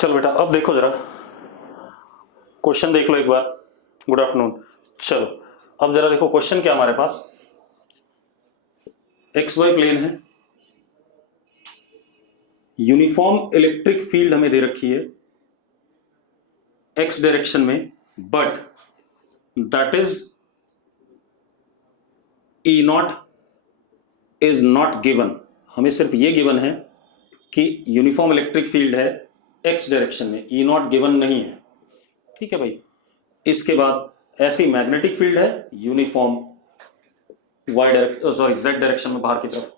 चल बेटा अब देखो जरा क्वेश्चन देख लो एक बार। Good afternoon. चलो अब जरा देखो क्वेश्चन क्या हमारे पास। एक्स वाई प्लेन है, यूनिफॉर्म इलेक्ट्रिक फील्ड हमें दे रखी है एक्स डायरेक्शन में, but that is E not is not given. हमें सिर्फ ये गिवन है कि यूनिफॉर्म इलेक्ट्रिक फील्ड है एक्स डायरेक्शन में, ई नॉट गिवन नहीं है। ठीक है भाई। इसके बाद ऐसी मैग्नेटिक फील्ड है uniform Y direction, sorry Z direction में बाहर की तरफ।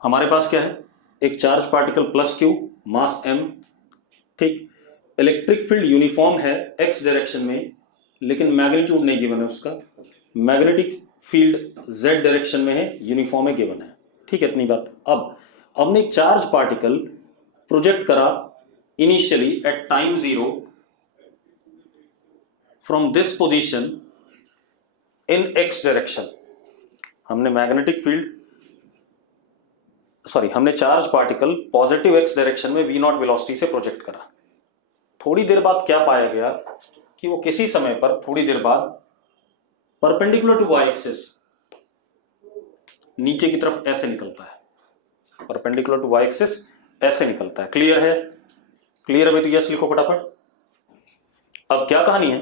हमारे पास क्या है, एक charge particle plus Q, mass M. ठीक, इलेक्ट्रिक फील्ड यूनिफॉर्म है एक्स डायरेक्शन में, लेकिन मैग्नीट्यूड नहीं गिवन है उसका। मैग्नेटिक फील्ड जेड डायरेक्शन में है, यूनिफॉर्म है, गिवन है। ठीक है, इतनी बात। अब हमने एक चार्ज पार्टिकल प्रोजेक्ट करा initially at time 0 from this position in x direction. हमने मैग्नेटिक फील्ड हमने charge particle positive x direction में वी नॉट वेलोसिटी से प्रोजेक्ट करा। थोड़ी देर बाद क्या पाया गया कि वो किसी समय पर थोड़ी देर बाद परपेंडिकुलर टू वाई एक्सिस नीचे की तरफ ऐसे निकलता है, परपेंडिकुलर टू वाई एक्सिस ऐसे निकलता है। क्लियर है? क्लियर है भाई? तो यस लिखो फटाफट। अब क्या कहानी है,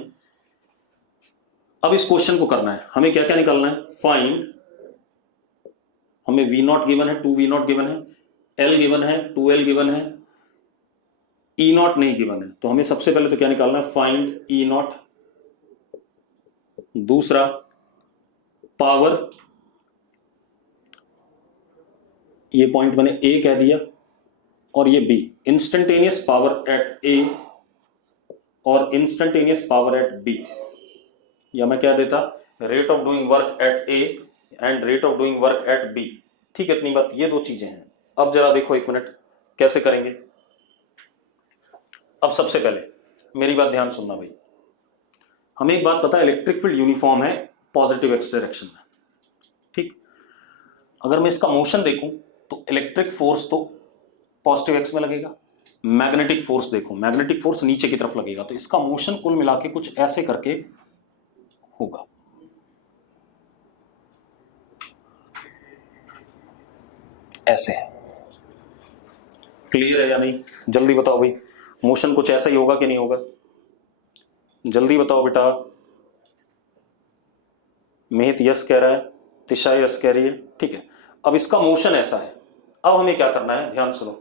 अब इस क्वेश्चन को करना है हमें। क्या क्या निकालना है? फाइंड, हमें वी नॉट गिवन है, 2 वी नॉट गिवन है, एल गिवन है, 2L गिवन है, ई नॉट नहीं गिवन है। तो हमें सबसे पहले तो क्या निकालना है? Find E nought. दूसरा पावर, ये पॉइंट मैंने ए कह दिया और ये B. Instantaneous power at A और इंस्टेंटेनियस पावर एट बी, या मैं क्या देता? Rate of doing work at A and rate of doing work at B. ठीक है, इतनी बात। ये दो चीजें हैं। अब जरा देखो एक मिनट कैसे करेंगे। अब सबसे पहले मेरी बात ध्यान सुनना भाई। हमें एक बात पता है, इलेक्ट्रिक फील्ड यूनिफॉर्म है पॉजिटिव एक्स डायरेक्शन में। ठीक, अगर मैं इसका मोशन देखूं तो इलेक्ट्रिक फोर्स तो पॉजिटिव एक्स में लगेगा। मैग्नेटिक फोर्स देखो, मैग्नेटिक फोर्स नीचे की तरफ लगेगा। तो इसका मोशन कुल मिला के कुछ ऐसे करके होगा। ऐसे। क्लियर है या नहीं? जल्दी बताओ भाई, मोशन कुछ ऐसा ही होगा कि नहीं होगा? जल्दी बताओ बेटा। मेहित यस कह रहा है, तिशा यस कह रही है। ठीक है, अब इसका मोशन ऐसा है। अब हमें क्या करना है, ध्यान सुनो।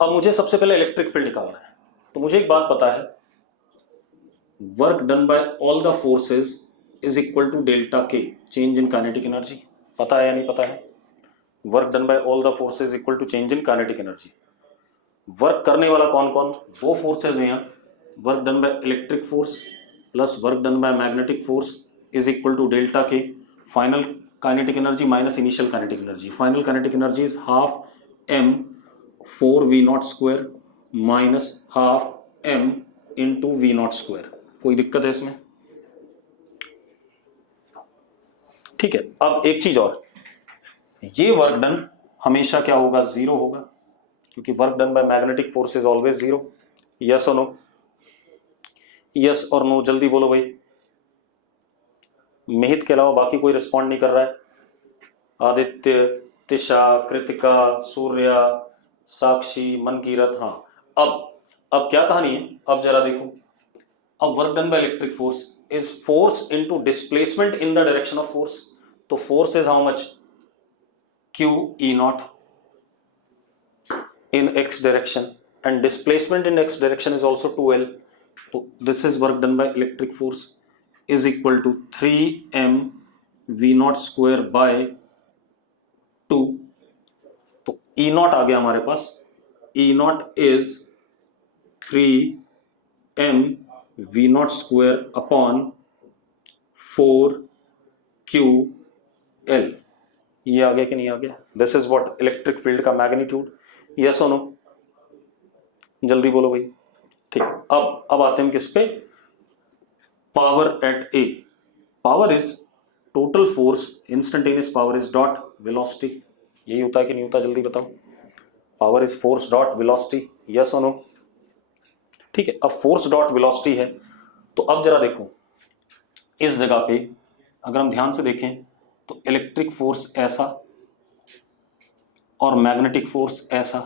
अब मुझे सबसे पहले इलेक्ट्रिक फील्ड निकालना है। तो मुझे एक बात पता है, work done by all the forces is equal to delta K, change in kinetic energy. पता है या नहीं पता है? Work done by all the forces equal to change in kinetic energy. Work करने वाला कौन कौन? दो फोर्सेज हैं यहाँ। Work done by electric force plus work done by magnetic force is equal to delta K. Final kinetic energy minus initial kinetic energy. Final kinetic energy is half m 4v nought square minus half m into V nought square. कोई दिक्कत है इसमें? ठीक है। अब एक चीज और, ये वर्क डन हमेशा क्या होगा? जीरो होगा, क्योंकि work done by magnetic force is always zero. Yes और नो? यस और नो जल्दी बोलो भाई। मेहित के अलावा बाकी कोई रिस्पॉन्ड नहीं कर रहा है। आदित्य, तिशा, कृतिका, सूर्या, साक्षी, मनकीरत। हाँ, अब क्या कहानी है? अब जरा देखो। अब work done by electric force is force into displacement in the direction of force. तो force is how much? Q E naught in x direction, and displacement in x direction is also 2L. So this is work done by electric force is equal to 3m v naught square by 2. तो E naught आ गया हमारे पास। E naught is 3m v naught square upon 4QL। ये आ गया कि नहीं आ गया? This is what electric field का मैग्नीट्यूड। यस और नो? जल्दी बोलो भाई। ठीक, अब आते हैं किस पे? Power at A. Power is total force instantaneous power is dot velocity. यही होता है कि नहीं होता, जल्दी बताओ। Power is force dot velocity, yes और नो? ठीक है, अब फोर्स डॉट वेलोसिटी है, तो अब जरा देखो इस जगह पे अगर हम ध्यान से देखें तो इलेक्ट्रिक फोर्स ऐसा और मैग्नेटिक फोर्स ऐसा,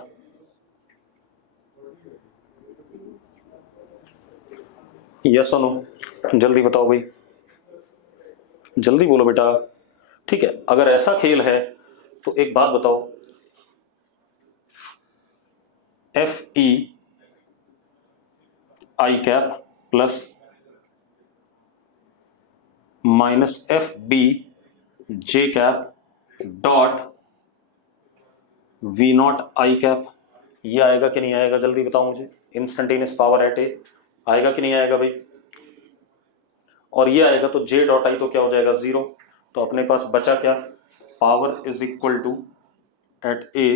यस और नो? जल्दी बताओ भाई, जल्दी बोलो बेटा। ठीक है, अगर ऐसा खेल है तो एक बात बताओ, F E I cap plus minus F B J cap dot V nought I cap, ये आएगा कि नहीं आएगा, जल्दी बताओ मुझे। इंस्टेंटेनियस पावर एट ए आएगा कि नहीं आएगा भाई? और ये आएगा तो जे डॉट आई तो क्या हो जाएगा, जीरो। तो अपने पास बचा क्या, power is equal to at A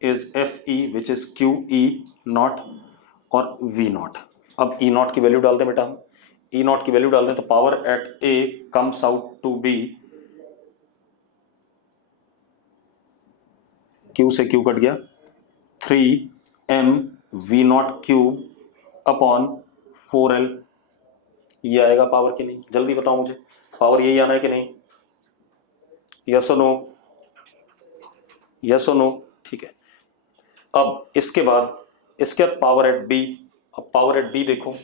is F E which is Q E nought और वी नॉट। अब ई नॉट की वैल्यू डाल दें बेटा, हम ई नॉट की वैल्यू डाल दें तो power at A comes out to be, Q से क्यू कट गया, 3m we not cube upon 4l, ये आएगा पावर कि नहीं, जल्दी बताओ मुझे। पावर यही आना है कि नहीं, यस और नो? यस और नो? ठीक है, अब इसके बाद पावर एट बी। अब पावर एट बी देखो,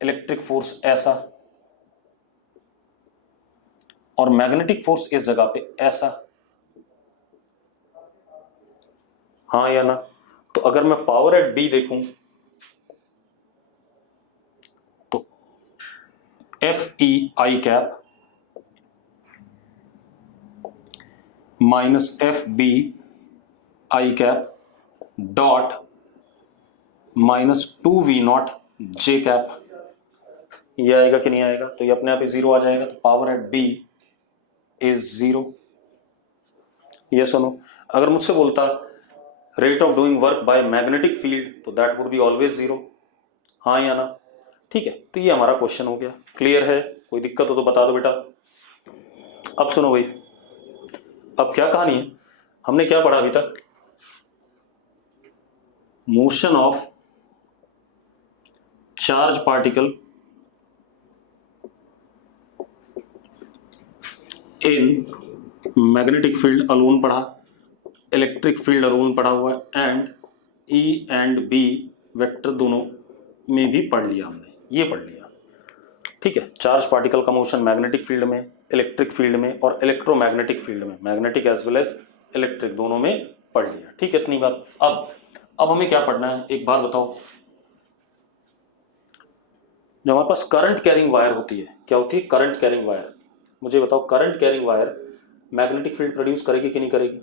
इलेक्ट्रिक फोर्स ऐसा और मैग्नेटिक फोर्स इस जगह पे ऐसा, हाँ या ना? तो अगर मैं पावर एट बी देखूं तो F E I cap minus F B I cap dot minus 2v nought J cap, ये आएगा कि नहीं आएगा? तो ये अपने आप ही जीरो आ जाएगा, तो power at B is zero, yes और नो? अगर मुझसे बोलता rate of doing work by magnetic field तो that would be always zero, हाँ या ना? ठीक है, तो ये हमारा क्वेश्चन हो गया। क्लियर है? कोई दिक्कत हो तो बता दो बेटा। अब सुनो भाई, अब क्या कहानी है, हमने क्या पढ़ा अभी तक, motion of charge particle in magnetic field alone पढ़ा, इलेक्ट्रिक फील्ड अलोन पढ़ा हुआ है, and E and B vector दोनों में भी पढ़ लिया हमने, ये पढ़ लिया। ठीक है, चार्ज पार्टिकल का मोशन मैग्नेटिक फील्ड में, इलेक्ट्रिक फील्ड में और इलेक्ट्रोमैग्नेटिक फील्ड में, magnetic as well as electric दोनों में पढ़ लिया। ठीक है, इतनी बात। अब हमें क्या पढ़ना है, एक बात बताओ, जो हमारे पास करंट कैरिंग वायर होती है, क्या होती है करंट कैरिंग वायर, मुझे बताओ current carrying wire magnetic field produce करेगी कि नहीं करेगी?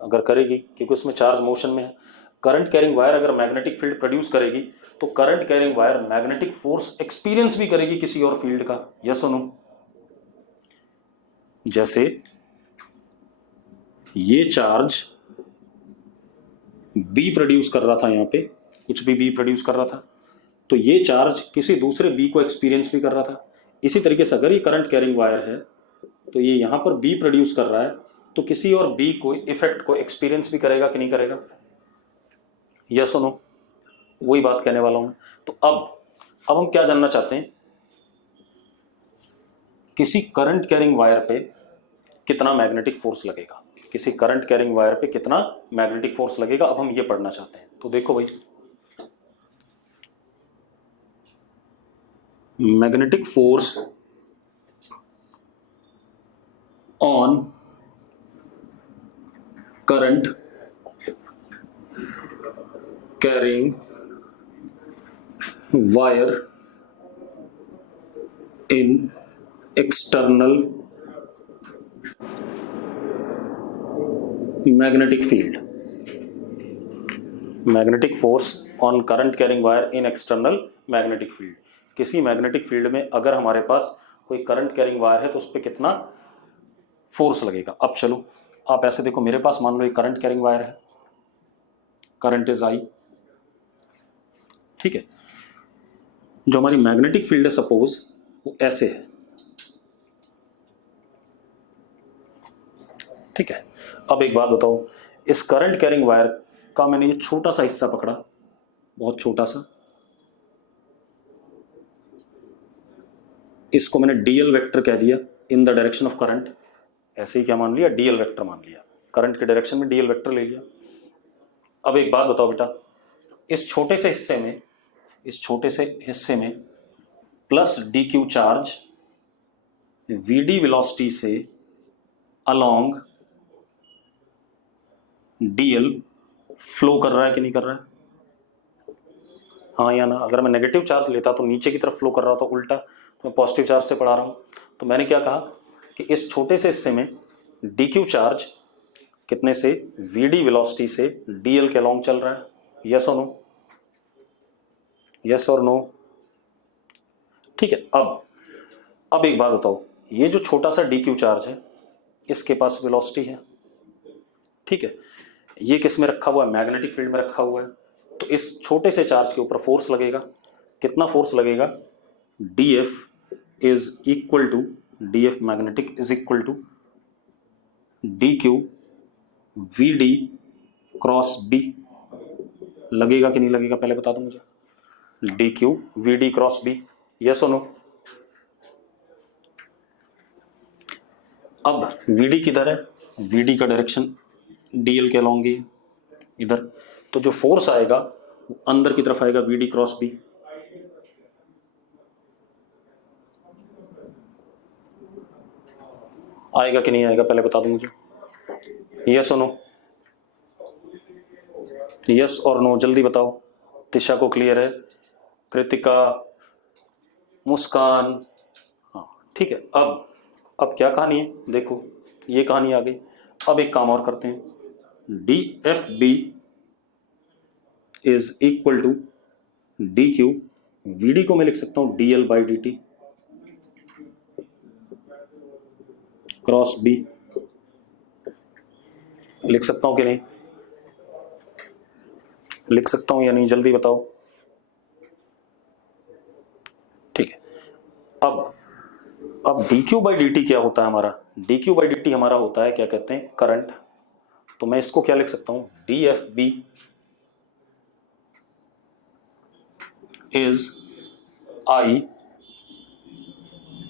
अगर करेगी, क्योंकि उसमें चार्ज मोशन में है, करंट कैरिंग वायर अगर मैग्नेटिक फील्ड प्रोड्यूस करेगी तो current carrying wire magnetic force experience भी करेगी किसी और फील्ड का, यस और नो? जैसे ये चार्ज बी प्रोड्यूस कर रहा था, यहां पे कुछ भी बी प्रोड्यूस कर रहा था, तो ये चार्ज किसी दूसरे बी को एक्सपीरियंस भी कर रहा था। इसी तरीके से अगर ये करंट कैरिंग वायर है तो ये यहां पर बी प्रोड्यूस कर रहा है, तो किसी और बी को इफेक्ट को एक्सपीरियंस भी करेगा कि नहीं करेगा, यस और नो? वही बात कहने वाला हूं मैं। तो अब हम क्या जानना चाहते हैं, किसी करंट कैरिंग वायर पे कितना मैग्नेटिक फोर्स लगेगा, किसी करंट कैरिंग वायर पे कितना मैग्नेटिक फोर्स लगेगा, अब हम ये पढ़ना चाहते हैं। तो देखो भाई, magnetic force on current carrying wire in external magnetic field, magnetic force on current carrying wire in external magnetic field, किसी मैग्नेटिक फील्ड में अगर हमारे पास कोई करंट कैरिंग वायर है तो उस पर कितना फोर्स लगेगा। अब चलो आप ऐसे देखो, मेरे पास मान लो एक करंट कैरिंग वायर है, करंट इज आई, ठीक है, जो हमारी मैग्नेटिक फील्ड है सपोज वो ऐसे है, ठीक है। अब एक बात बताओ, इस करंट कैरिंग वायर का मैंने ये छोटा सा हिस्सा पकड़ा, बहुत छोटा सा, इसको मैंने डीएल वेक्टर कह दिया इन द डायरेक्शन ऑफ करंट। ऐसे ही क्या मान लिया, डीएल वेक्टर मान लिया, करंट के डायरेक्शन में डीएल वेक्टर ले लिया। अब एक बात बताओ बेटा, इस छोटे से हिस्से में plus D Q charge VD velocity से अलोंग डीएल फ्लो कर रहा है कि नहीं कर रहा है? हाँ या ना? अगर मैं नेगेटिव चार्ज लेता तो नीचे की तरफ फ्लो कर रहा था, उल्टा तो मैं पॉजिटिव चार्ज से पढ़ा रहा हूँ। तो मैंने क्या कहा कि इस छोटे से हिस्से में डी क्यू चार्ज कितने से, वीडी वेलोसिटी से डीएल के अलोंग चल रहा है। यस और नो? यस और नो? ठीक है। अब एक बात बताओ, ये जो छोटा सा डी क्यू चार्ज है इसके पास वेलोसिटी है, ठीक है, ये किस में रखा हुआ है, मैग्नेटिक फील्ड में रखा हुआ है। तो इस छोटे से चार्ज के ऊपर फोर्स लगेगा, कितना फोर्स लगेगा, DF is equal to, DF magnetic is equal to D Q V D cross B. लगेगा कि नहीं लगेगा पहले बता दो मुझे, D Q V D cross B. Yes और नो? अब वीडी किधर है, वीडी का डायरेक्शन डीएल के अलोंग है इधर, तो जो फोर्स आएगा वो अंदर की तरफ आएगा, वीडी क्रॉस बी। आएगा कि नहीं आएगा पहले बता दो मुझे, यस और नो? यस और नो जल्दी बताओ। तिशा को क्लियर है, कृतिका, मुस्कान, हाँ ठीक है। अब क्या कहानी है, देखो ये कहानी आ गई। अब एक काम और करते हैं, D F B is equal to D Q, V D को मैं लिख सकता हूं D L by D T cross B. लिख सकता हूं कि नहीं, लिख सकता हूं या नहीं, जल्दी बताओ। ठीक है। अब D Q by D T क्या होता है हमारा, D Q by D T हमारा होता है, क्या कहते हैं, करंट। तो मैं इसको क्या लिख सकता हूं, D F B is I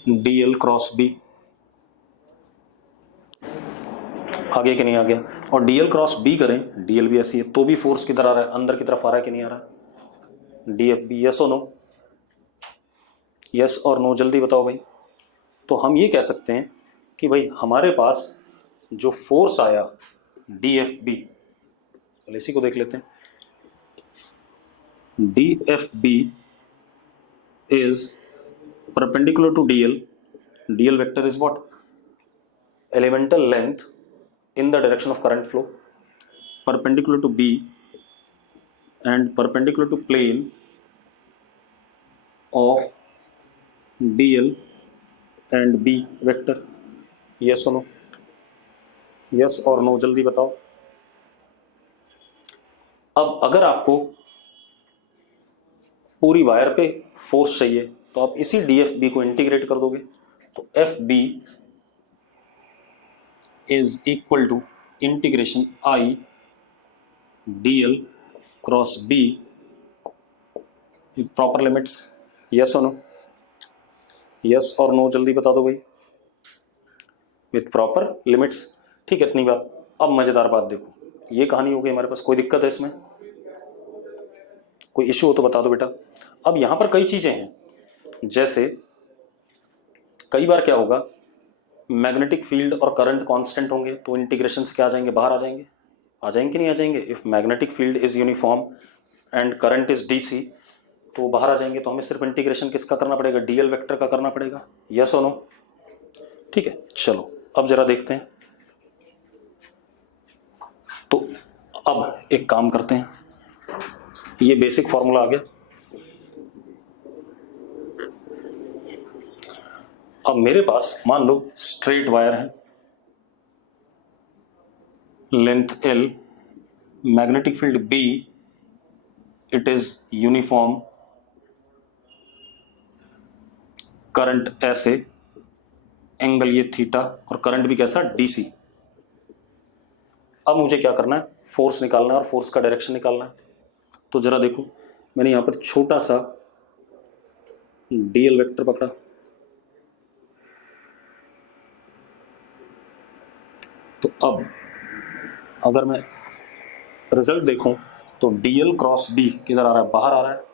D L cross B. आगे कि नहीं आ गया? और डीएल क्रॉस बी करें, डीएल भी ऐसी है तो भी फोर्स किधर आ रहा है, अंदर की तरफ आ रहा है कि नहीं आ रहा, डी एफ बी। यस और नो? यस और नो जल्दी बताओ भाई। तो हम ये कह सकते हैं कि भाई हमारे पास जो फोर्स आया डी एफ बी, चलो इसी को देख लेते हैं, D F B is perpendicular to DL, DL vector is what, elemental length in the direction of current flow, perpendicular to B and perpendicular to plane of DL and B vector. Yes or no? Yes or no जल्दी बताओ। अब अगर आपको पूरी wire पे force चाहिए तो आप इसी DFB को इंटीग्रेट कर दोगे, तो FB is equal to integration I dl cross B with proper limits. Yes or no? Yes or no जल्दी बता दो भाई, with proper limits। ठीक है, इतनी बात। अब मजेदार बात देखो, ये कहानी हो गई हमारे पास। कोई दिक्कत है इसमें, कोई इश्यू हो तो बता दो बेटा। अब यहां पर कई चीजें हैं, जैसे कई बार क्या होगा, मैग्नेटिक फील्ड और करंट कांस्टेंट होंगे तो इंटीग्रेशन से क्या आ जाएंगे, बाहर आ जाएंगे। आ जाएंगे कि नहीं आ जाएंगे? If magnetic field is uniform and current is DC तो बाहर आ जाएंगे। तो हमें सिर्फ इंटीग्रेशन किसका करना पड़ेगा, डीएल वेक्टर का करना पड़ेगा। यस और नो? ठीक है, चलो अब जरा देखते हैं। तो अब एक काम करते हैं, ये बेसिक फॉर्मूला आ गया। अब मेरे पास मान लो स्ट्रेट वायर है, length L, magnetic field B, it is uniform, current ऐसे, एंगल ये थीटा, और करंट भी कैसा, DC। अब मुझे क्या करना है, फोर्स निकालना है और फोर्स का डायरेक्शन निकालना है। तो जरा देखो, मैंने यहाँ पर छोटा सा डीएल वेक्टर पकड़ा, तो अब अगर मैं रिजल्ट देखूं तो डीएल क्रॉस बी किधर आ रहा है, बाहर आ रहा है,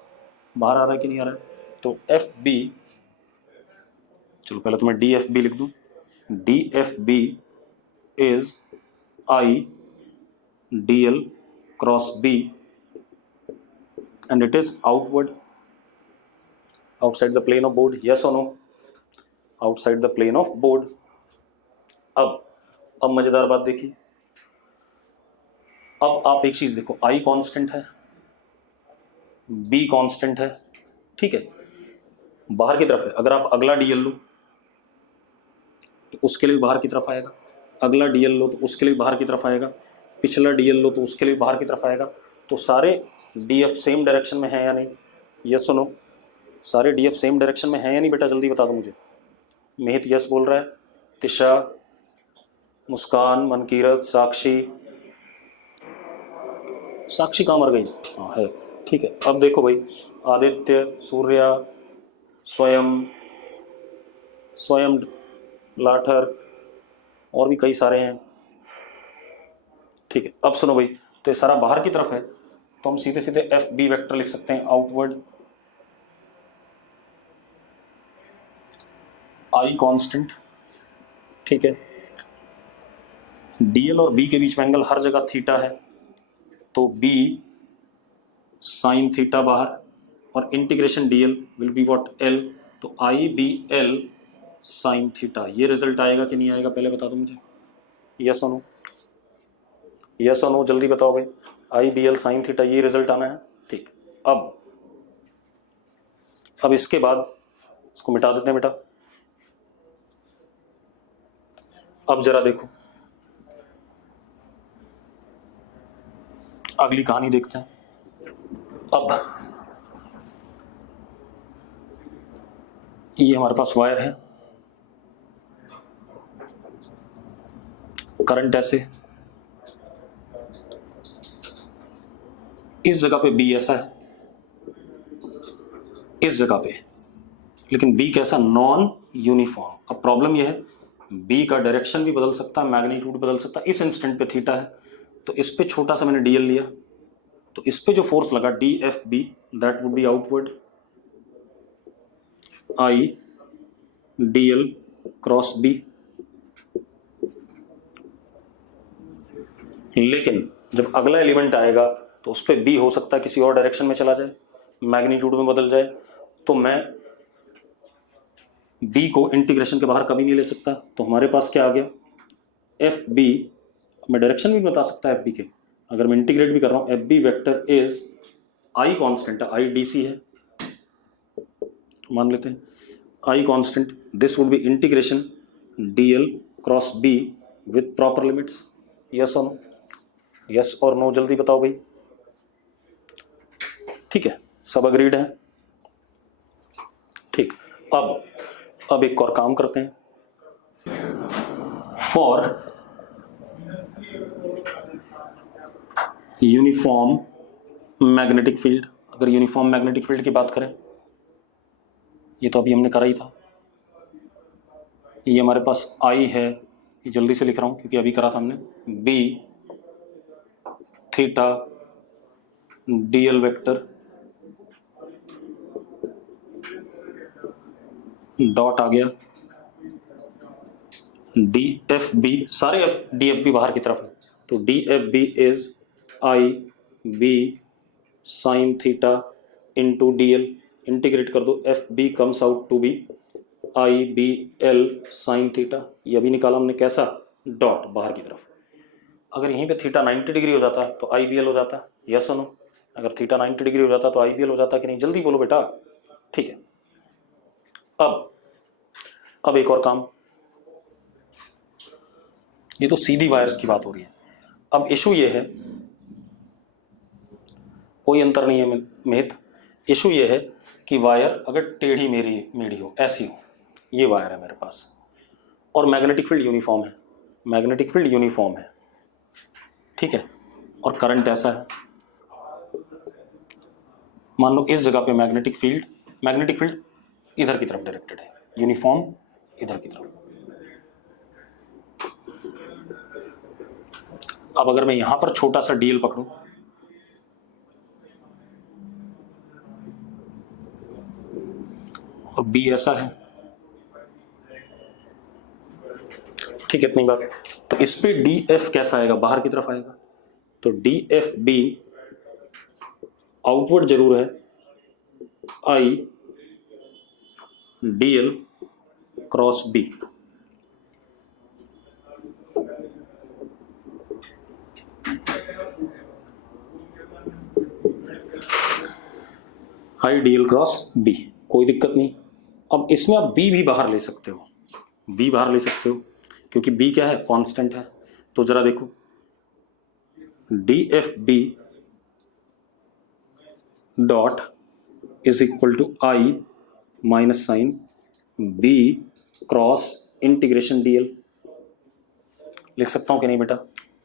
बाहर आ रहा है कि नहीं आ रहा है। तो एफ बी, चलो पहले तो मैं डी एफ बी लिख दूं, D F B is I D L cross B and it is outward, outside the plane of board, yes or no, outside the plane of board। अब मजेदार बात देखिए, अब आप एक चीज देखो, I कांस्टेंट है, B कांस्टेंट है, ठीक है, बाहर की तरफ है। अगर आप अगला डीएल लो तो उसके लिए बाहर की तरफ आएगा, अगला डीएल लो तो उसके लिए बाहर की तरफ आएगा, पिछला डीएल लो तो उसके लिए बाहर की तरफ आएगा। तो सारे डीएफ सेम डायरेक्शन में है या नहीं, यस सुनो, सारे डीएफ सेम डायरेक्शन में है या नहीं बेटा, जल्दी बता दो मुझे। मेहित यस बोल रहा है, तिशा, मुस्कान, मनकीरत, साक्षी, साक्षी कहाँ मर गई, हाँ है, ठीक है। अब देखो भाई, आदित्य, सूर्या, स्वयं, स्वयं लाठर, और भी कई सारे हैं, ठीक है। अब सुनो भाई, तो ये सारा बाहर की तरफ है, तो हम सीधे सीधे एफ बी वेक्टर लिख सकते हैं, आउटवर्ड, आई कांस्टेंट, ठीक है। डीएल और बी के बीच में एंगल हर जगह थीटा है, तो बी साइन थीटा बाहर, और integration DL will be what, L, तो आई बी एल साइन थीटा। ये रिजल्ट आएगा कि नहीं आएगा, पहले बता दो मुझे, यस और नो, यस और नो, जल्दी बताओ भाई। आई बी एल साइन थीटा, ये रिजल्ट आना है, ठीक। अब इसके बाद इसको मिटा देते हैं बेटा। अब जरा देखो, अगली कहानी देखते हैं। अब ये हमारे पास वायर है, करंट ऐसे, इस जगह पे बी ऐसा है, इस जगह पे, लेकिन बी कैसा, नॉन यूनिफॉर्म। अब प्रॉब्लम यह है, बी का डायरेक्शन भी बदल सकता है, मैग्नीट्यूड बदल सकता है। इस इंस्टेंट पे थीटा है, तो इस पे छोटा सा मैंने डीएल लिया, तो इस पे जो फोर्स लगा D F B, that would be outward, I D L cross B. लेकिन जब अगला एलिमेंट आएगा तो उस पर बी हो सकता है किसी और डायरेक्शन में चला जाए, मैग्नीट्यूड में बदल जाए, तो मैं बी को इंटीग्रेशन के बाहर कभी नहीं ले सकता। तो हमारे पास क्या आ गया, एफ बी, मैं डायरेक्शन भी बता सकता है एफ बी के, अगर मैं इंटीग्रेट भी कर रहा हूं, F B vector is I constant है, आई डी सी है, मान लेते हैं I constant, this would be integration D L cross B with proper limits, yes और नो, यस और नो, जल्दी बताओ भाई, ठीक है, सब अग्रीड है, ठीक। अब एक और काम करते हैं, फॉर यूनिफॉर्म मैग्नेटिक फील्ड, अगर यूनिफॉर्म मैग्नेटिक फील्ड की बात करें, ये तो अभी हमने करा ही था, ये हमारे पास आई है, ये जल्दी से लिख रहा हूं क्योंकि अभी करा था हमने, B theta DL vector dot आ गया, डी एफ बी, सारे डी एफ बी बाहर की तरफ है, तो D F B is I B sine theta into D L, integrate कर दो, F B comes out to be I B L sine theta. ये अभी निकाला हमने कैसा, डॉट बाहर की तरफ। अगर यहीं पे थीटा 90 डिग्री हो जाता तो आई बी एल हो जाता, यस और नो, अगर थीटा 90 डिग्री हो जाता तो आई बी एल हो जाता कि नहीं, जल्दी बोलो बेटा, ठीक है। अब एक और काम, ये तो सीधी वायर्स की बात हो रही है। अब इशू ये है, कोई अंतर नहीं है मेहित, इशू ये है कि वायर अगर टेढ़ी मेढ़ी हो, ऐसी हो, ये वायर है मेरे पास, और मैग्नेटिक फील्ड यूनिफॉर्म है, मैग्नेटिक फील्ड यूनिफॉर्म है, ठीक है, और करंट ऐसा है। मान लो इस जगह पे मैग्नेटिक फील्ड इधर की तरफ डायरेक्टेड है, यूनिफॉर्म इधर की तरफ। अब अगर मैं यहां पर छोटा सा डीएल पकड़ूं, और बी ऐसा है, ठीक है, इतनी बात। तो इस पे डी एफ कैसा आएगा, बाहर की तरफ आएगा। तो डी एफ बी आउटवर्ड जरूर है, I D L cross B. I D L cross B, कोई दिक्कत नहीं। अब इसमें आप बी भी बाहर ले सकते हो, बी बाहर ले सकते हो, क्योंकि बी क्या है, कांस्टेंट है। तो जरा देखो, D F B dot is equal to I minus sign B cross integration DL. लिख सकता हूं कि नहीं बेटा?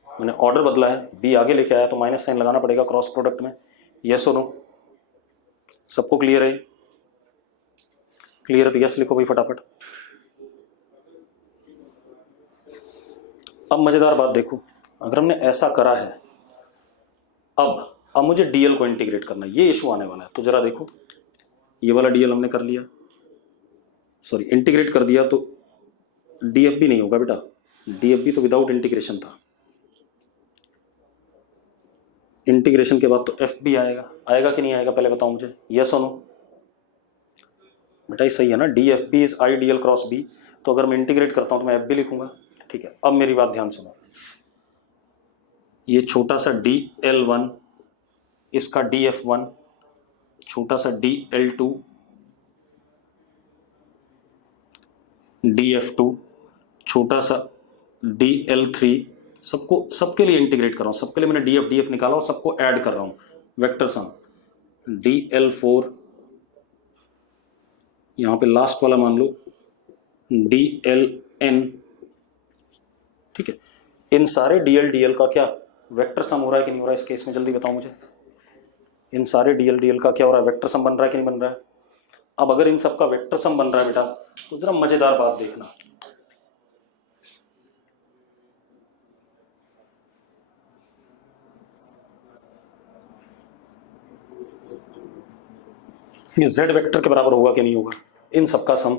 मैंने ऑर्डर बदला है, बी आगे लेके आया तो माइनस साइन लगाना पड़ेगा क्रॉस प्रोडक्ट में। यस और नो? सबको क्लियर है? क्लियर है तो यस लिखो भाई फटाफट। अब मजेदार बात देखो, अगर हमने ऐसा करा है, अब मुझे डीएल को इंटीग्रेट करना है, ये इशू आने वाला है। तो जरा देखो, ये वाला डीएल हमने कर लिया, सॉरी इंटीग्रेट कर दिया, तो डीएफ भी नहीं होगा बेटा, डीएफ भी तो विदाउट इंटीग्रेशन था। इंटीग्रेशन के बाद तो एफ भी आएगा, आएगा कि नहीं आएगा पहले बताओ मुझे, यस और नो? बेटा ये सही है ना, D F B is I D L cross B. तो अगर मैं इंटीग्रेट करता हूं तो मैं एफ भी लिखूंगा, ठीक है। अब मेरी बात ध्यान सुनो, ये छोटा सा डी एल वन, इसका डी एफ वन, छोटा सा D L two, D F two, छोटा सा डी एल थ्री, सबको सबके लिए इंटीग्रेट कर रहा हूं, सबके लिए मैंने डी एफ निकाला और सबको ऐड कर रहा हूं, vector sum D L four, यहां पे लास्ट वाला मान लो डी एल एन, ठीक है। इन सारे डीएल का क्या वेक्टर सम हो रहा है कि नहीं हो रहा है इस केस में, जल्दी बताओ मुझे। इन सारे डीएल का क्या हो रहा है, वेक्टर सम बन रहा है कि नहीं बन रहा है? अब अगर इन सबका वेक्टर सम बन रहा है बेटा, तो जरा मजेदार बात देखना, ये z वेक्टर के बराबर होगा कि नहीं होगा? इन सबका सम,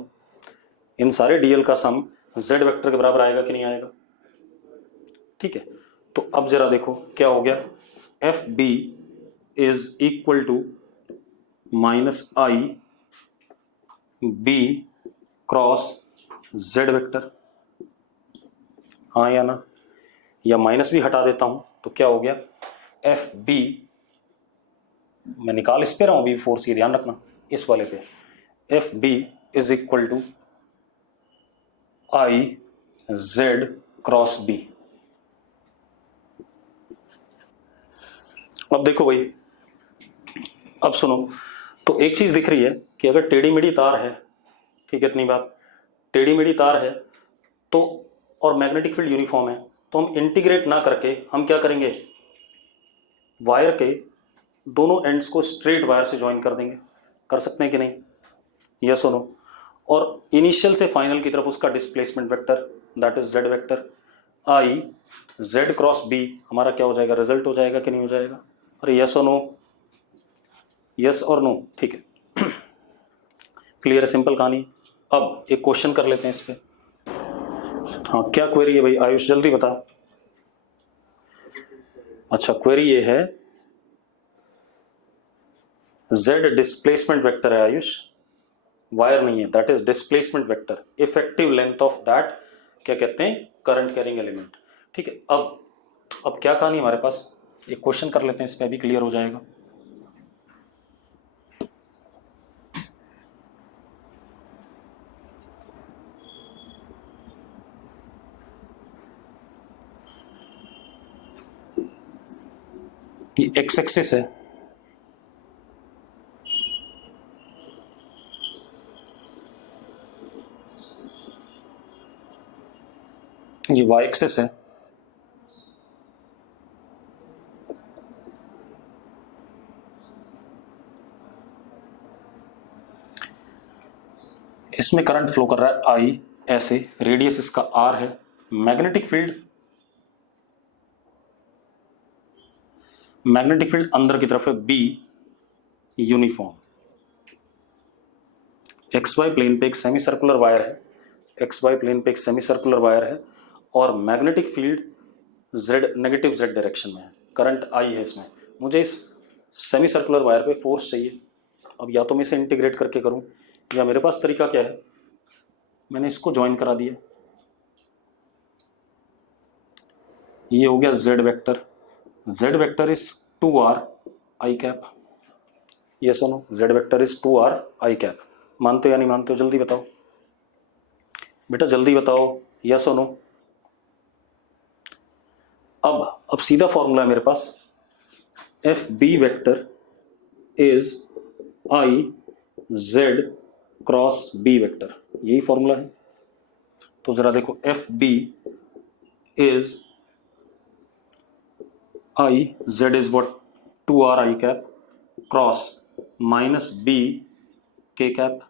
इन सारे डीएल का सम z वेक्टर के बराबर आएगा कि नहीं आएगा? ठीक है। तो अब जरा देखो क्या हो गया, F B is equal to minus I B cross z vector, हाँ या ना? या माइनस भी हटा देता हूं तो क्या हो गया, एफ बी, मैं निकाल इस पे रहा हूं बी फोर्स, ये ध्यान रखना इस वाले पे, F B is equal to I Z cross B. अब देखो भाई, अब सुनो, तो एक चीज दिख रही है कि अगर टेढ़ी मेढ़ी तार है, ठीक है, इतनी बात, टेढ़ी मेढ़ी तार है तो, और मैग्नेटिक फील्ड यूनिफॉर्म है, तो हम इंटीग्रेट ना करके हम क्या करेंगे, वायर के दोनों एंड्स को स्ट्रेट वायर से ज्वाइन कर देंगे। कर सकते हैं कि नहीं, यस और नो? और इनिशियल से फाइनल की तरफ उसका displacement vector that is Z vector, I Z cross B हमारा क्या हो जाएगा, रिजल्ट हो जाएगा कि नहीं हो जाएगा? अरे यस और नो, यस और नो, ठीक है। क्लियर है, सिंपल कहानी। अब एक क्वेश्चन कर लेते हैं इस पे। हाँ क्या क्वेरी है भाई आयुष, जल्दी बता। अच्छा क्वेरी ये है, z डिस्प्लेसमेंट वेक्टर है आयुष, वायर नहीं है, that is displacement vector, effective length of that क्या कहते हैं, करंट कैरिंग एलिमेंट, ठीक है। अब क्या कहानी हमारे पास, एक क्वेश्चन कर लेते हैं, इस पे अभी क्लियर हो जाएगा। ये एक्स एक्सिस है, ये वाई एक्सिस है, इसमें करंट फ्लो कर रहा है आई ऐसे, रेडियस इसका आर है, मैग्नेटिक फील्ड अंदर की तरफ है B uniform. X Y plane पे एक सेमी सर्कुलर वायर है, और magnetic field Z, negative Z direction में है, करंट आई है इसमें। मुझे इस सेमी सर्कुलर वायर पे फोर्स चाहिए। अब या तो मैं इसे इंटीग्रेट करके करूं, या मेरे पास तरीका क्या है, मैंने इसको ज्वाइन करा दिया, ये हो गया Z vector is 2r I cap. ये सुनो, Z vector is 2r I cap. मानते हो या नहीं मानते हो, जल्दी बताओ बेटा, जल्दी बताओ, यस और नो। अब सीधा फॉर्मूला है मेरे पास, F B vector is I Z cross B vector, यही फॉर्मूला है। तो जरा देखो, F B is I Z is what 2r I cap cross minus B K cap,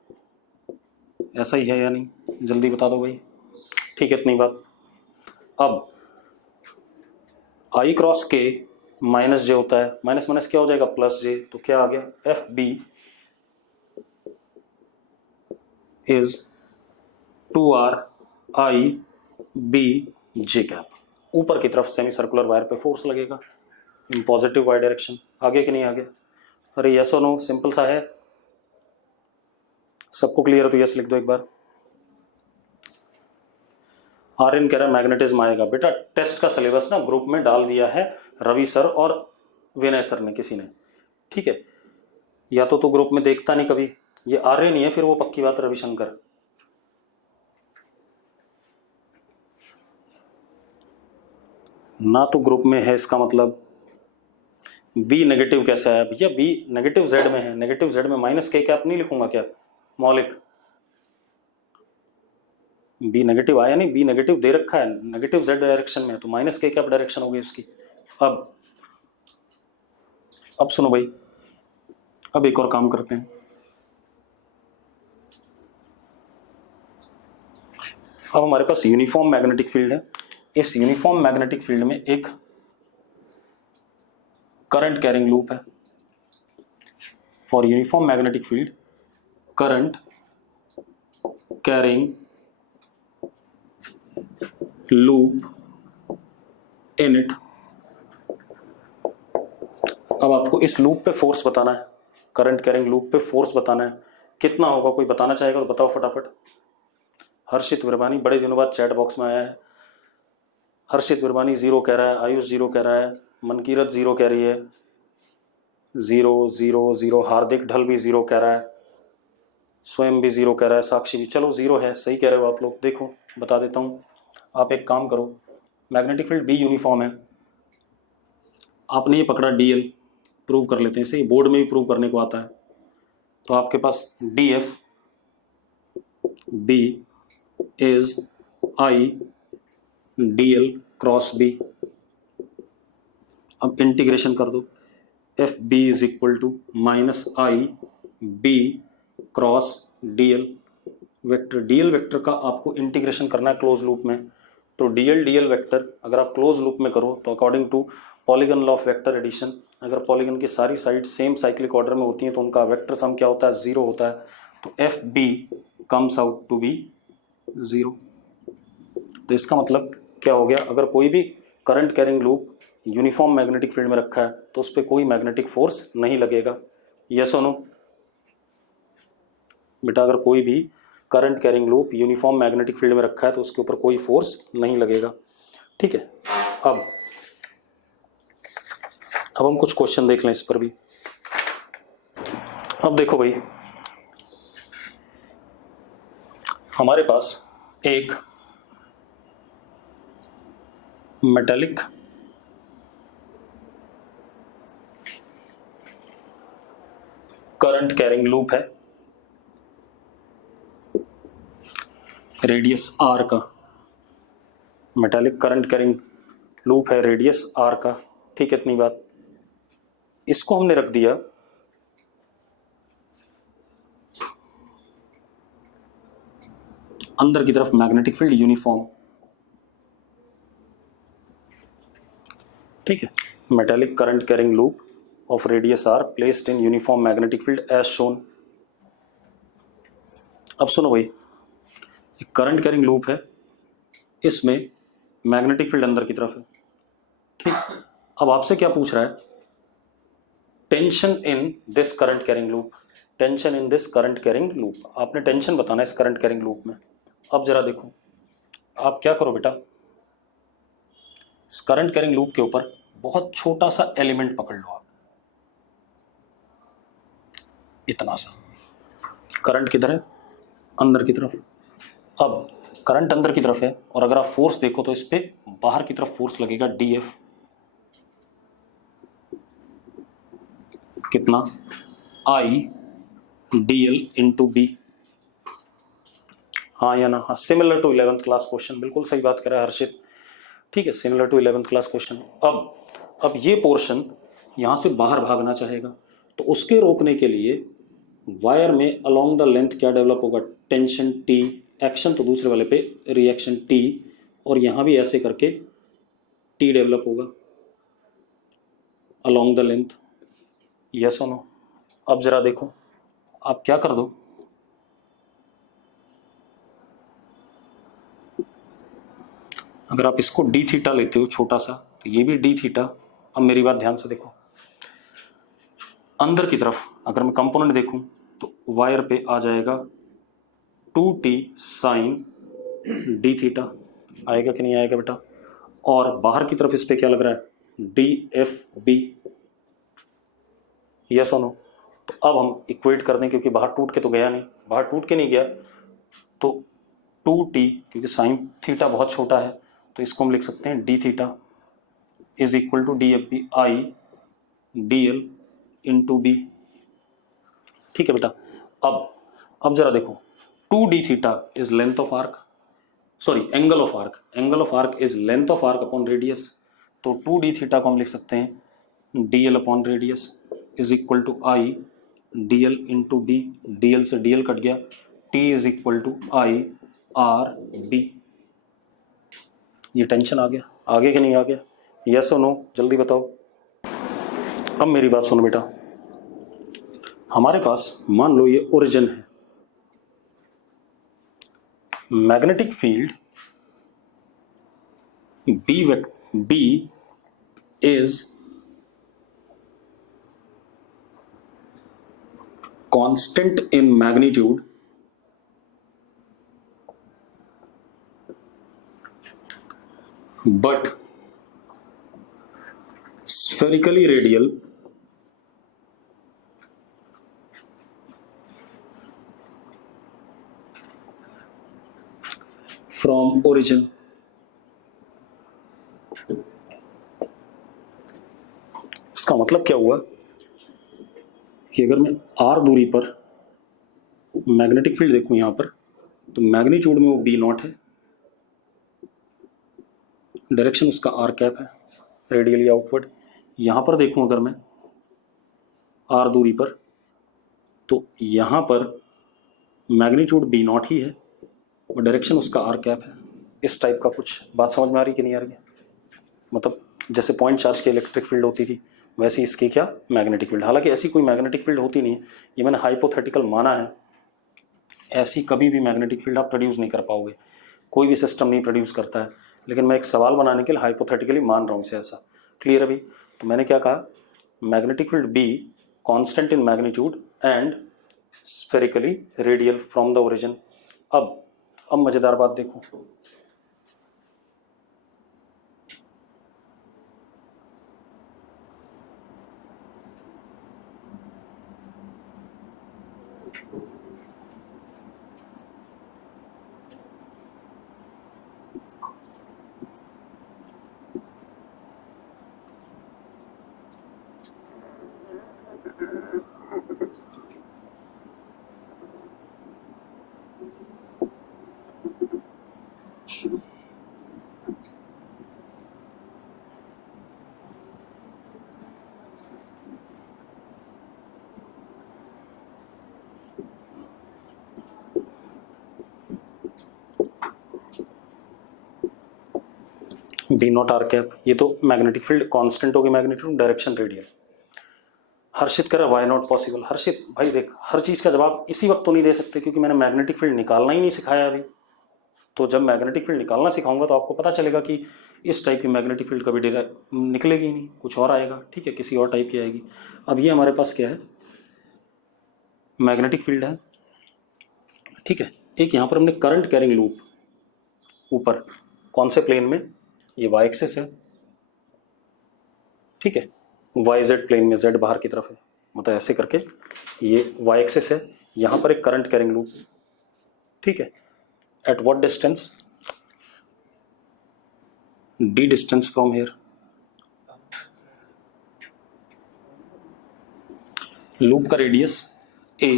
ऐसा ही है या नहीं, जल्दी बता दो भाई। ठीक है, इतनी बात। अब आई क्रॉस के माइनस जे होता है, माइनस माइनस क्या हो जाएगा, प्लस जे, तो क्या आ गया, F B is 2r I B J cap. ऊपर की तरफ सेमी सर्कुलर वायर पे फोर्स लगेगा इन पॉजिटिव वाई डायरेक्शन। आगे कि नहीं आगे? अरे यस और नो, सिंपल सा है। सबको क्लियर है तो यस लिख दो एक बार। आर इन कह रहा है मैग्नेटिज्म आएगा। बेटा टेस्ट का सिलेबस ना ग्रुप में डाल दिया है रवि सर और विनय सर ने, किसी ने, ठीक है। या तो ग्रुप में देखता नहीं कभी, ये आर्य नहीं है फिर वो, पक्की बात रविशंकर। ना तो ग्रुप में है इसका मतलब बी नेगेटिव कैसा है भैया, बी नेगेटिव जेड में है, नेगेटिव जेड में माइनस के कैप नहीं लिखूंगा क्या मौलिक? बी नेगेटिव आया नहीं, बी नेगेटिव दे रखा है, नेगेटिव जेड डायरेक्शन में, तो माइनस के कैप डायरेक्शन होगी उसकी। अब सुनो भाई, अब एक और काम करते हैं। अब हमारे पास यूनिफॉर्म मैग्नेटिक फील्ड है। इस यूनिफॉर्म मैग्नेटिक फील्ड में एक करंट कैरिंग लूप है। For uniform magnetic field, current carrying loop in it. अब आपको इस लूप पे फोर्स बताना है, करंट कैरिंग लूप पे फोर्स बताना है। कितना होगा, कोई बताना चाहेगा तो बताओ फटाफट। हर्षित विरबानी बड़े दिनों बाद चैट बॉक्स में आया है। हर्षित विरबानी 0 कह रहा है, आयुष 0 कह रहा है, मनकीरत 0 कह रही है, 0 0 0, हार्दिक ढल भी 0 कह रहा है, स्वयं भी 0 कह रहा है, साक्षी भी, चलो 0 है, सही कह रहे हो आप लोग। देखो बता देता हूँ, आप एक काम करो, मैग्नेटिक फील्ड बी यूनिफॉर्म है, आपने ये पकड़ा डीएल, प्रूव कर लेते हैं इसे, बोर्ड में भी प्रूव करने को आता है। तो आपके पास D F B is I D L cross B. अब इंटीग्रेशन कर दो, F B is equal to minus I B cross D L vector. D L vector का आपको इंटीग्रेशन करना है क्लोज लूप में। तो डी एल वेक्टर अगर आप क्लोज लूप में करो तो according to polygon law of vector addition, अगर पॉलीगन की सारी साइड सेम साइक्लिक ऑर्डर में होती हैं तो उनका वेक्टर सम क्या होता है, 0 होता है। तो F B comes out to be 0। तो इसका मतलब क्या हो गया, अगर कोई भी current carrying loop uniform magnetic field में रखा है तो उस पर कोई मैग्नेटिक फोर्स नहीं लगेगा। यस और नो बेटा, अगर कोई भी current carrying loop uniform magnetic field में रखा है तो उसके ऊपर कोई फोर्स नहीं लगेगा, ठीक है। अब हम कुछ क्वेश्चन देख लें इस पर भी। अब देखो भाई, हमारे पास एक मेटालिक करंट कैरिंग लूप है, रेडियस आर का, मेटालिक करंट कैरिंग लूप है रेडियस आर का, ठीक है, इतनी बात। इसको हमने रख दिया अंदर की तरफ मैग्नेटिक फील्ड यूनिफॉर्म, ठीक है। Metallic current carrying loop of radius R placed in uniform magnetic field as shown. अब सुनो भाई, एक करंट कैरिंग लूप है, इसमें मैग्नेटिक फील्ड अंदर की तरफ है, ठीक। अब आपसे क्या पूछ रहा है, tension in this current carrying loop, tension in this current carrying loop, आपने टेंशन बताना है इस करंट कैरिंग लूप में। अब जरा देखो, आप क्या करो बेटा, इस करंट कैरिंग लूप के ऊपर बहुत छोटा सा एलिमेंट पकड़ लो आप, इतना सा। करंट किधर है, अंदर की तरफ। अब करंट अंदर की तरफ है, और अगर आप फोर्स देखो तो इस पे बाहर की तरफ फोर्स लगेगा डीएफ, कितना, I D L into B. हाँ या ना, हाँ, similar to 11th class question, बिल्कुल सही बात कर रहा है हर्षित, ठीक है, similar to 11th class question. अब ये पोर्शन यहां से बाहर भागना चाहेगा, तो उसके रोकने के लिए वायर में अलोंग द लेंथ क्या डेवलप होगा, टेंशन टी, एक्शन तो दूसरे वाले पे रिएक्शन टी, और यहां भी ऐसे करके टी डेवलप होगा अलोंग द लेंथ, यस और नो। अब जरा देखो, आप क्या कर दो, अगर आप इसको डी थीटा लेते हो छोटा सा, तो ये भी डी थीटा। अब मेरी बात ध्यान से देखो, अंदर की तरफ अगर मैं कंपोनेंट देखूं तो वायर पे आ जाएगा 2t साइन डी थीटा, आएगा कि नहीं आएगा बेटा, और बाहर की तरफ इस पे क्या लग रहा है, डी एफ बी, यस और नो। तो अब हम इक्वेट कर दें, क्योंकि बाहर टूट के तो गया नहीं, बाहर टूट के नहीं गया, तो 2t, क्योंकि साइन थीटा बहुत छोटा है, तो इसको हम लिख सकते हैं D theta is equal to D F B I D L into B, ठीक है बेटा। अब जरा देखो, 2d theta is length of arc, sorry angle of arc, angle of arc is length of arc upon radius, तो 2d theta को हम लिख सकते हैं dl upon radius is equal to I dl into B, dl से dl cut गया, t is equal to I R B. ये tension आ गया, आगे कि नहीं आ गया, यस और नो, जल्दी बताओ। अब मेरी बात सुनो बेटा, हमारे पास मान लो ये ओरिजिन है, magnetic field B is constant in magnitude but spherically radial from origin। इसका मतलब क्या हुआ कि अगर मैं r दूरी पर मैग्नेटिक फील्ड देखूं यहां पर, तो मैग्नीट्यूड में वो बी नॉट है, डायरेक्शन उसका आर कैप है, रेडियली आउटवर्ड। यहां पर देखूं अगर मैं आर दूरी पर, तो यहां पर मैग्नीट्यूड बी नॉट ही है और डायरेक्शन उसका आर कैप है। इस टाइप का कुछ बात समझ में आ रही कि नहीं आ रही है, मतलब जैसे पॉइंट चार्ज की इलेक्ट्रिक फील्ड होती थी, वैसे इसकी क्या मैग्नेटिक फील्ड। हालांकि ऐसी कोई मैग्नेटिक फील्ड होती नहीं है, ये मैंने हाइपोथेटिकल माना है, ऐसी कभी भी मैग्नेटिक फील्ड आप प्रोड्यूस नहीं कर पाओगे, कोई भी सिस्टम नहीं प्रोड्यूस करता है, लेकिन मैं एक सवाल बनाने के लिए हाइपोथेटिकली मान रहा हूँ इसे ऐसा। क्लियर अभी? तो मैंने क्या कहा, magnetic field be constant in magnitude and spherically radial from the origin. अब मजेदार बात देखो, बी नॉट आर कैप, ये तो मैग्नेटिक फील्ड कांस्टेंट होगी, मैग्नीट्यूड, डायरेक्शन रेडियल। हर्षित कह रहा वाई नॉट पॉसिबल। हर्षित भाई देख, हर चीज का जवाब इसी वक्त तो नहीं दे सकते, क्योंकि मैंने मैग्नेटिक फील्ड निकालना ही नहीं सिखाया अभी। तो जब मैग्नेटिक फील्ड निकालना सिखाऊंगा तो आपको पता चलेगा कि इस टाइप की मैग्नेटिक फील्ड कभी निकलेगी ही नहीं, कुछ और आएगा, ठीक है, किसी और टाइप की आएगी। अब ये हमारे पास क्या है, मैग्नेटिक फील्ड है, ठीक है। एक यहाँ पर हमने करंट कैरिंग लूप ऊपर कौन से प्लेन में, ये वाई एक्सिस है, ठीक है, वाई जेड प्लेन में, जेड बाहर की तरफ है, मतलब ऐसे करके ये वाई एक्सिस है, यहाँ पर एक करंट कैरिंग लूप, ठीक है। At what distance, d distance from here, loop का रेडियस a,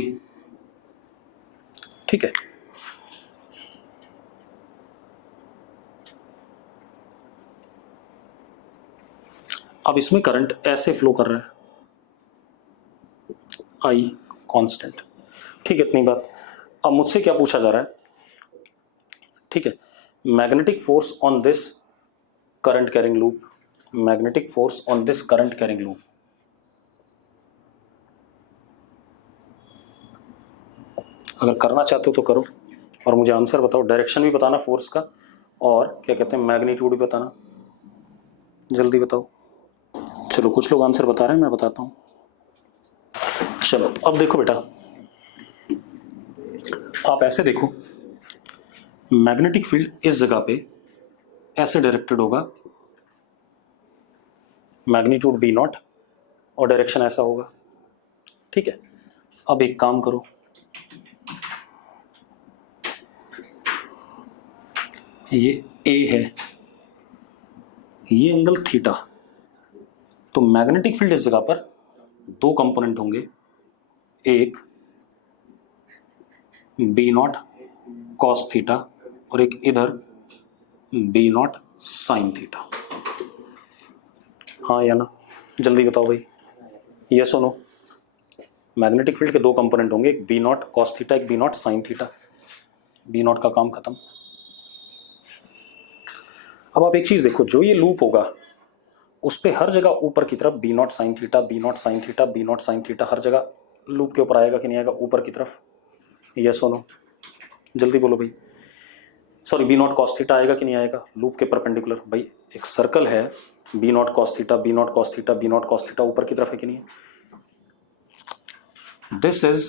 ठीक है। अब इसमें करंट ऐसे फ्लो कर रहा है, I कांस्टेंट, ठीक है, इतनी बात। अब मुझसे क्या पूछा जा रहा है, ठीक है, magnetic force on this current carrying loop, magnetic force on this current carrying loop, अगर करना चाहते हो तो करो और मुझे आंसर बताओ, डायरेक्शन भी बताना फोर्स का, और क्या कहते हैं मैग्नीट्यूड भी बताना, जल्दी बताओ। चलो कुछ लोग आंसर बता रहे हैं, मैं बताता हूं। चलो अब देखो बेटा, आप ऐसे देखो, मैग्नेटिक फील्ड इस जगह पे ऐसे डायरेक्टेड होगा, मैग्नीट्यूड बी नॉट, और डायरेक्शन ऐसा होगा, ठीक है। अब एक काम करो, ये ए है, ये एंगल थीटा, तो मैग्नेटिक फील्ड इस जगह पर दो कंपोनेंट होंगे, एक बी नॉट कॉस थीटा और एक इधर बी नॉट साइन थीटा, हाँ या ना, जल्दी बताओ भाई, यस और नो। मैग्नेटिक फील्ड के दो कंपोनेंट होंगे, एक बी नॉट कॉस थीटा, एक B not sine theta, B nought का काम खत्म। अब आप एक चीज देखो, जो ये लूप होगा उस पे हर जगह ऊपर की तरफ B not sine theta, B not sine theta, B not sine theta, हर जगह लूप के ऊपर आएगा कि नहीं आएगा, ऊपर की तरफ, यस और नो, जल्दी बोलो भाई। Sorry, B nought cos theta आएगा कि नहीं आएगा लूप के परपेंडिकुलर, भाई एक सर्कल है, B nought cos theta, B nought cos theta, B nought cos theta, ऊपर की तरफ है कि नहीं है। This is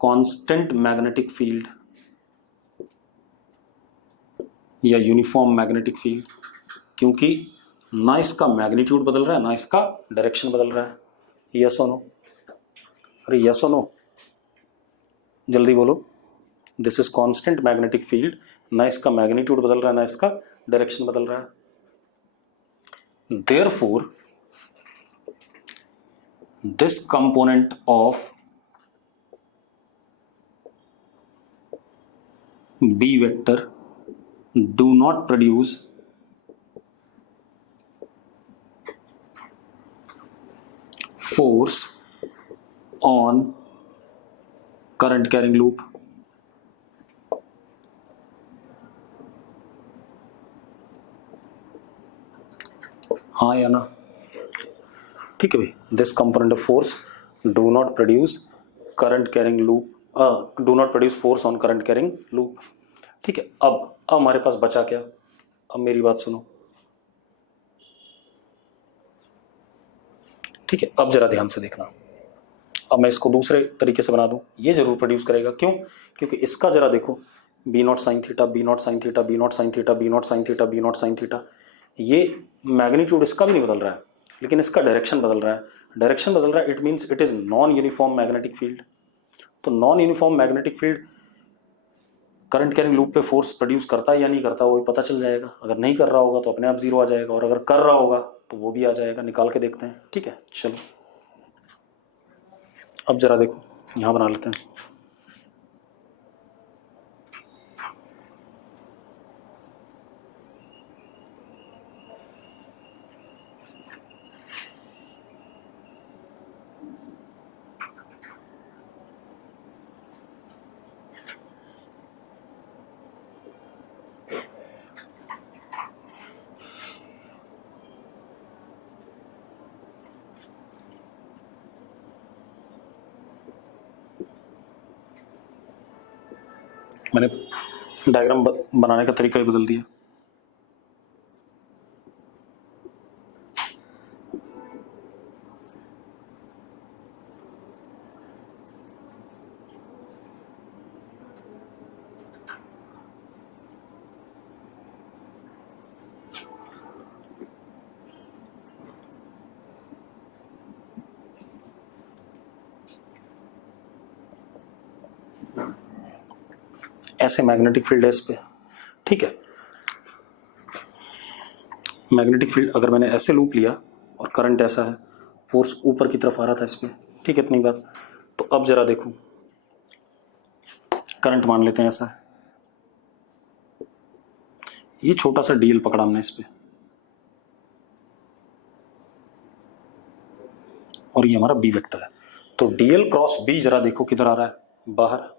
constant magnetic field या यूनिफॉर्म मैग्नेटिक फील्ड, क्योंकि ना इसका मैग्नीट्यूड बदल रहा है ना इसका डायरेक्शन बदल रहा है, यस और नो, अरे यस और नो, जल्दी बोलो। This is constant magnetic field, ना इसका मैग्नीट्यूड बदल रहा है ना इसका डायरेक्शन बदल रहा है, therefore this component of B vector do not produce force on current carrying loop, हाँ या ना, ठीक है भाई। This component of force do not produce current carrying loop, do not produce force on current carrying loop, ठीक है। अब हमारे पास बचा क्या, अब मेरी बात सुनो, ठीक है, अब जरा ध्यान से देखना। अब मैं इसको दूसरे तरीके से बना दूं, ये जरूर प्रोड्यूस करेगा, क्यों, क्योंकि इसका जरा देखो, B not sine theta, B not sine theta, B not sine theta, B not sine theta, B not sine theta, ये मैग्नीट्यूड इसका भी नहीं बदल रहा है, लेकिन इसका डायरेक्शन बदल रहा है, डायरेक्शन बदल रहा है, it means it is non uniform magnetic field. तो non uniform magnetic field current carrying loop पे फोर्स प्रोड्यूस करता है या नहीं करता, वो भी पता चल जाएगा। अगर नहीं कर रहा होगा तो अपने आप जीरो आ जाएगा, और अगर कर रहा होगा तो वो भी आ जाएगा, निकाल के देखते हैं, ठीक है। चलो अब जरा देखो, यहां बना लेते हैं, मैंने डायग्राम बनाने का तरीका ही बदल दिया। ऐसे मैग्नेटिक फील्ड है इस पे, ठीक है। मैग्नेटिक फील्ड अगर मैंने ऐसे लूप लिया और करंट ऐसा है, फोर्स ऊपर की तरफ आ रहा था इस पे, ठीक है, इतनी बात। तो अब जरा देखो, करंट मान लेते हैं ऐसा है, ये छोटा सा डीएल पकड़ा हमने इस पे, और ये हमारा बी वेक्टर है। तो डीएल क्रॉस बी जरा देखो किधर आ रहा है, बाहर,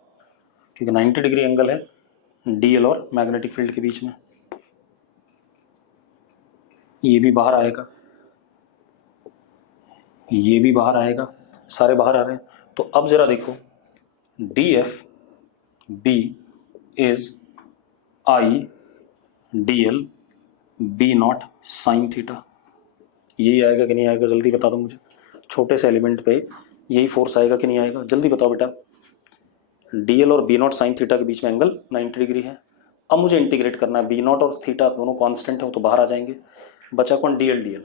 क्योंकि 90 डिग्री एंगल है डीएल और मैग्नेटिक फील्ड के बीच में, ये भी बाहर आएगा, ये भी बाहर आएगा, सारे बाहर आ रहे हैं। तो अब जरा देखो, D F B is I D L B not sine theta, यही आएगा कि नहीं आएगा, जल्दी बता दो मुझे। छोटे से एलिमेंट पे यही फोर्स आएगा कि नहीं आएगा, जल्दी बताओ बेटा। डी एल और बी नॉट साइन थीटा के बीच में एंगल 90 डिग्री है। अब मुझे इंटीग्रेट करना है, बी नॉट और थीटा दोनों कांस्टेंट है, वो तो बाहर आ जाएंगे, बचा कौन, डी एल डी एल।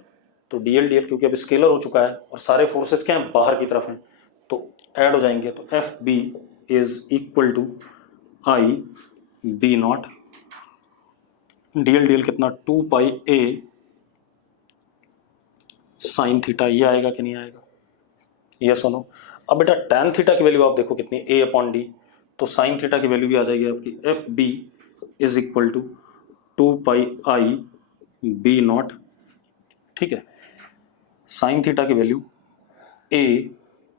तो डी एल डी एल क्योंकि अब स्केलर हो चुका है और सारे फोर्सेस क्या हैं, बाहर की तरफ हैं, तो ऐड हो जाएंगे। तो F B is equal to I B naught D L कितना, 2 पाई ए साइन थीटा, ये आएगा कि नहीं आएगा, ये सुनो। अब बेटा टैन थीटा की वैल्यू आप देखो कितनी, ए अपॉन डी, तो साइन थीटा की वैल्यू भी आ जाएगी आपकी, F B is equal to 2 pi I B naught, ठीक है। साइन थीटा की वैल्यू ए,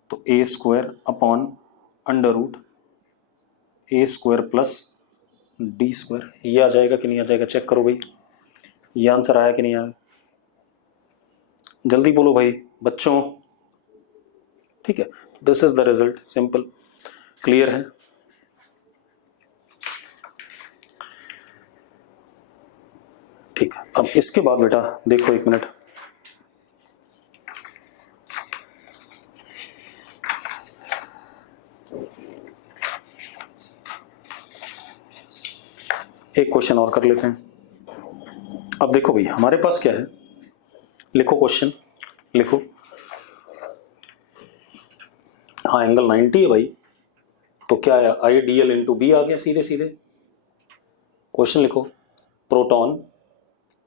तो A square upon under root A square plus D square, ये आ जाएगा कि नहीं आ जाएगा, चेक करो भाई, ये आंसर आया कि नहीं आया, जल्दी बोलो भाई बच्चों, ठीक है। This is the result, simple, clear है। ठीक है, अब इसके बाद बेटा देखो, एक मिनट, एक क्वेश्चन और कर लेते हैं। अब देखो भाई हमारे पास क्या है, लिखो क्वेश्चन, लिखो। हाँ एंगल 90 है भाई, तो क्या है, I D L into B आ गया सीधे सीधे। क्वेश्चन लिखो, proton,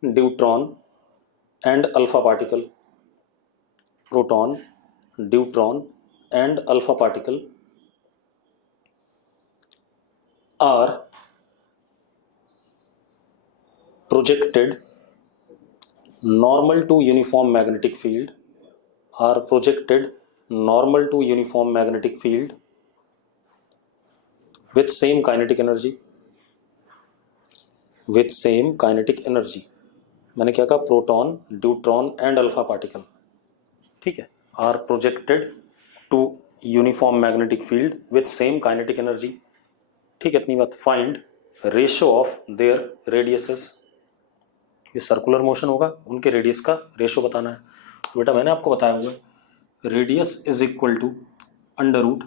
deuteron and alpha particle, proton, deuteron and alpha particle are projected normal to uniform magnetic field, are projected normal to uniform magnetic field with same kinetic energy, with same kinetic energy। मैंने क्या कहा, proton, deuteron and alpha particle, ठीक है, are projected to uniform magnetic field with same kinetic energy, ठीक है, इतनी बात। Find ratio of their radiuses, ये सर्कुलर मोशन होगा, उनके रेडियस का रेशो बताना है। तो बेटा मैंने आपको बताया हुआ है, radius is equal to under root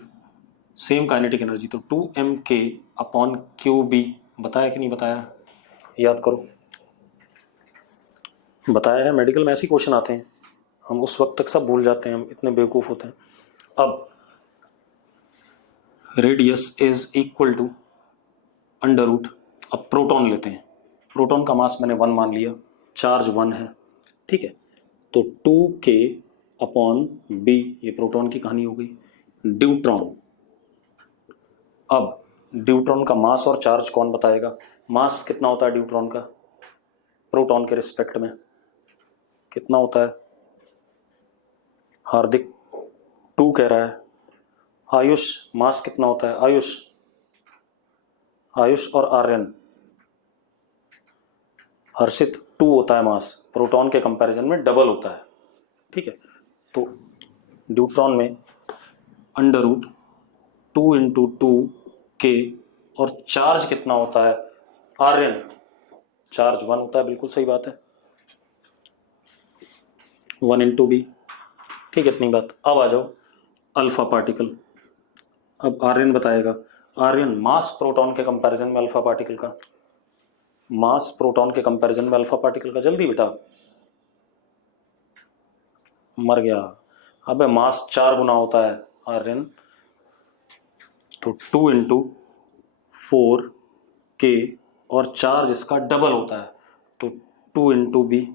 same kinetic energy, तो 2m k upon Q B, बताया कि नहीं बताया, याद करो, बताया है। मेडिकल में ऐसे क्वेश्चन आते हैं, हम उस वक्त तक सब भूल जाते हैं, हम इतने बेवकूफ़ होते हैं। अब radius is equal to under root, अब प्रोटॉन लेते हैं, प्रोटॉन का मास मैंने 1 मान लिया, चार्ज 1 है, ठीक है, तो 2k अपॉन बी, ये प्रोटॉन की कहानी हो गई। ड्यूट्रॉन, अब ड्यूट्रॉन का मास और चार्ज कौन बताएगा, मास कितना होता है ड्यूट्रॉन का प्रोटॉन के रिस्पेक्ट में, कितना होता है, हार्दिक 2 कह रहा है। आयुष मास कितना होता है, आयुष, आयुष और आर्यन, हर्षित 2 होता है मास, प्रोटॉन के कंपैरिजन में डबल होता है, ठीक है। तो ड्यूट्रॉन में अंडर रूट 2 इंटू 2 के और चार्ज कितना होता है, आर्यन, चार्ज 1 होता है, बिल्कुल सही बात है, 1 इंटू बी। ठीक है, इतनी बात। अब आ जाओ अल्फा पार्टिकल। अब आर्यन बताएगा, आर्यन मास प्रोटॉन के कंपैरिजन में अल्फा पार्टिकल का, मास प्रोटॉन के कंपैरिजन में अल्फा पार्टिकल का, जल्दी बेटा। मर गया। अबे मास 4 गुना होता है आर्यन, तो 2 इंटू 4 के, और चार्ज इसका डबल होता है, तो 2 इंटू बी।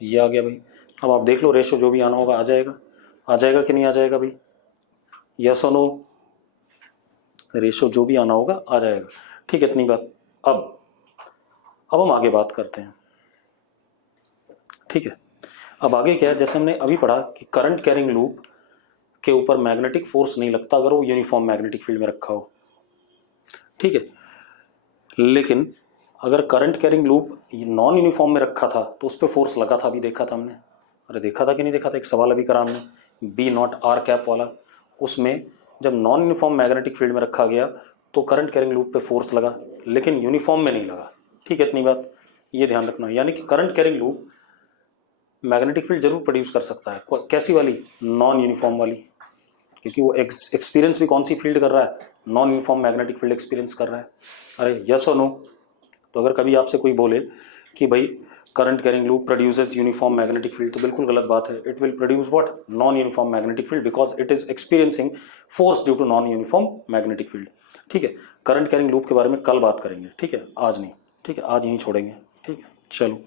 ये आ गया भाई। अब आप देख लो, रेशो जो भी आना होगा आ जाएगा, आ जाएगा कि नहीं आ जाएगा भाई, यस और नो, रेशो जो भी आना होगा आ जाएगा। ठीक है, इतनी बात। अब हम आगे बात करते हैं। ठीक है, अब आगे क्या है, जैसे हमने अभी पढ़ा कि करंट कैरिंग लूप के ऊपर मैग्नेटिक फोर्स नहीं लगता अगर वो यूनिफॉर्म मैग्नेटिक फील्ड में रखा हो। ठीक है, लेकिन अगर current carrying loop non uniform में रखा था तो उस पर फोर्स लगा था, अभी देखा था हमने। अरे देखा था कि नहीं देखा था, एक सवाल अभी करा हमने, बी नॉट आर कैप वाला। उसमें जब नॉन यूनिफॉर्म मैग्नेटिक फील्ड में रखा गया तो करंट कैरिंग लूप पे फोर्स लगा, लेकिन यूनिफॉर्म में नहीं लगा। ठीक है, इतनी बात, ये ध्यान रखना। यानी कि current carrying loop magnetic field जरूर प्रोड्यूस कर सकता है, कैसी वाली, नॉन यूनिफॉर्म वाली, क्योंकि वो एक्सपीरियंस भी कौन सी फील्ड कर रहा है, non uniform magnetic field experience कर रहा है। अरे यस और नो। तो अगर कभी आपसे कोई बोले कि भाई current carrying loop produces uniform magnetic field, तो बिल्कुल गलत बात है। It will produce what, non uniform magnetic field, because it is experiencing force due to non uniform magnetic field. ठीक है, करंट कैरिंग लूप के बारे में कल बात करेंगे, ठीक है, आज नहीं। ठीक है, आज यहीं छोड़ेंगे। ठीक है, चलो।